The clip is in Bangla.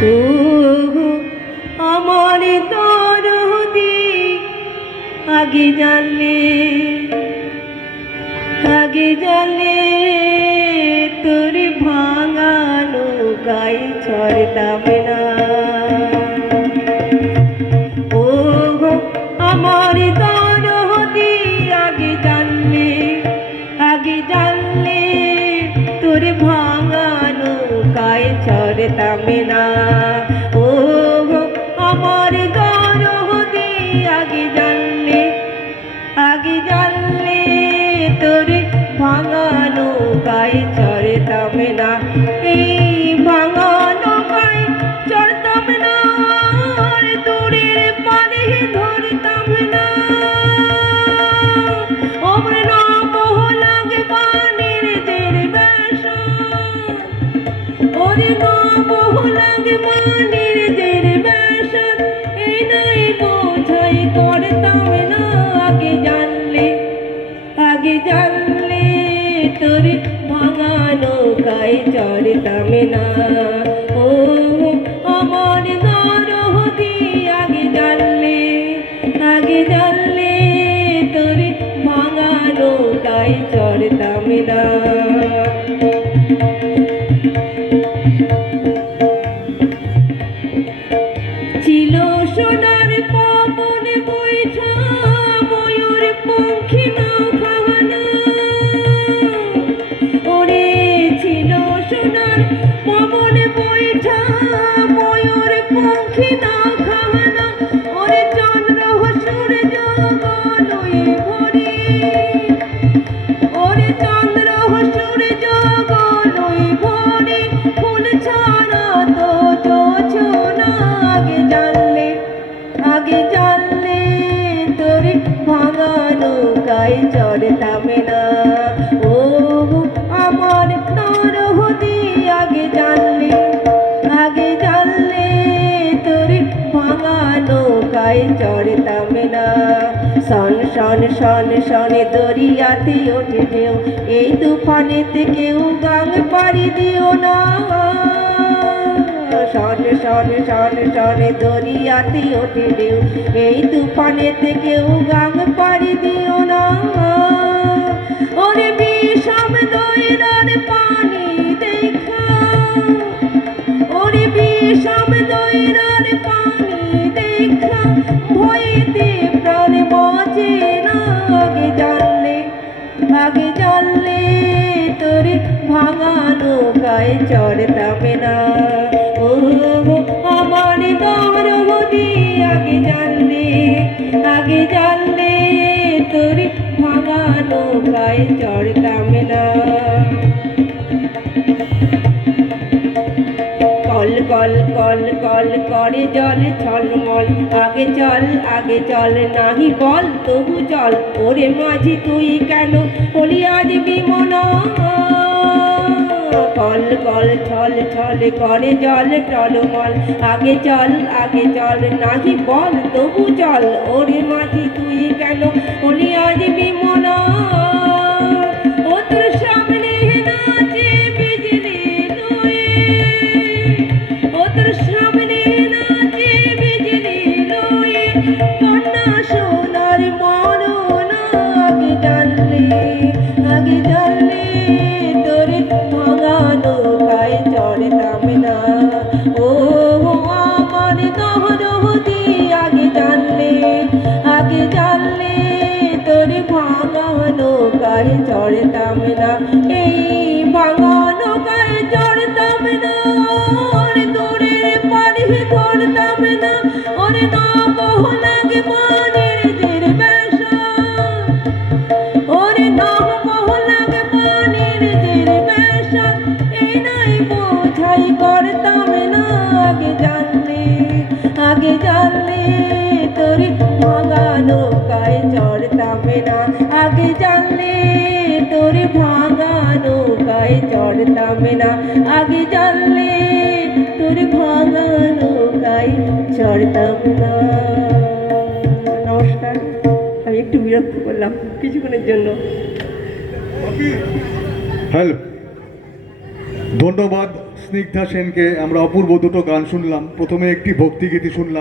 ও আমার দরদি আগে জানলে তোর ভাঙানো গায়ে ছড়তাম না। ও আমার দরদি আগে জানলে তোর ভাঙানো গায়ে ছড়তাম না। ও আমার দরদি আগে জানলে তোর ভাঙানো গায়ে চড়তাম না। এই ভাঙানো গায়ে চড়তাম না, আর দূরের পানি ধরতাম না। ওমর না মোহলাগে পানির জের বেশা, ওরে না মোহলাগে পানির জের বেশা, এই নাই বোঝাই করতাম না। আগে জানলে তোর ভাঙানো গায়ে চড়তাম না। ও আমার দরদি আগে জানলে তোর ভাঙানো গায়ে চড়তাম না। ছিল সোনার পবন বৈঠা, ময়ূর পঙ্খী নৌকাহানা। ওরে ছিল সোনার পবন বৈঠা, ময়ূর পঙ্খী নৌকাহানা। ওরে চন্দ্র সূর্য গলয়ে ভরে, ওরে চন্দ্র সূর্য গলয়ে ভরে, ফুল ছাড়া তো জোছনা। আগে জানলে তোর ভাঙানো গায়ে চড়তাম না। ও আমার দরদি আগে জানলে তোর ভাঙানো গায়ে চড়তাম না। শন শন শন শনে দরিয়াতে ওঠে ঢেউ, এই তুফানেতে কেউ গাং পাড়ি দিও না। শনে শনে শনে শনে দরিয়াতে ওঠে ঢেউ, এই তুফানেতে কেউ গাং পাড়ি দিও না। ওরে বিষম দইরার পানি দেখা, ওরে বিষম দইরার পানি দেখা, ভয়েতে প্রাণ বাঁচে না। আগে জানলে তোর ভাঙানো গায়ে চড়তাম না। ও আমার দরদি আগে জানলে তোর ভাঙানো গায়ে চড়তাম না। কল কল কল কল করে জল ছলমল, আগে চল নাহি বল তবু চল। ওরে মাঝি তুই কেন হলি আজ বিমনা, কল কল ছল ছল করে জল টলমল, আগে চল নাহি বল তবু চল। ওরে মাঝি তুই কেন হলি আজ বিমনা। ও তোর সামনে নাচে বিজলি লয়ে, ও তোর সামনে নাচে বিজলি লয়ে, কন্যা সোনার মরণ। আগে জানলে তোর ভাঙানো গায়ে চড়তাম না। ও আমার দরদি আগে জানলে তোর ভাঙানো গায়ে চড়তাম না। এই ভাঙানো গায়ে চড়তাম না, ওরে দূরের পানি ধরতাম না। ওরে না মোহলাগে পানির জের বেশা, ওরে না মোহলাগে পানির জের বেশা, এই নাই বোঝাই করতাম না। আগে জানলে তোর ভাঙানো গায়ে চড়তাম না। আগে জানলে তোর ভাঙানো গায়ে চড়তাম না। আগে জানলে তোর ভাঙানো গায়ে চড়তাম না। নমস্কার, আমি একটু বিরক্ত করলাম কিছুক্ষণের জন্য। হ্যালো। ধন্যবাদ স্নিগ্ধা সেনকে। আমরা অপূর্ব দুটো গান শুনলাম। প্রথমে একটি ভক্তিগীতি শুনলাম।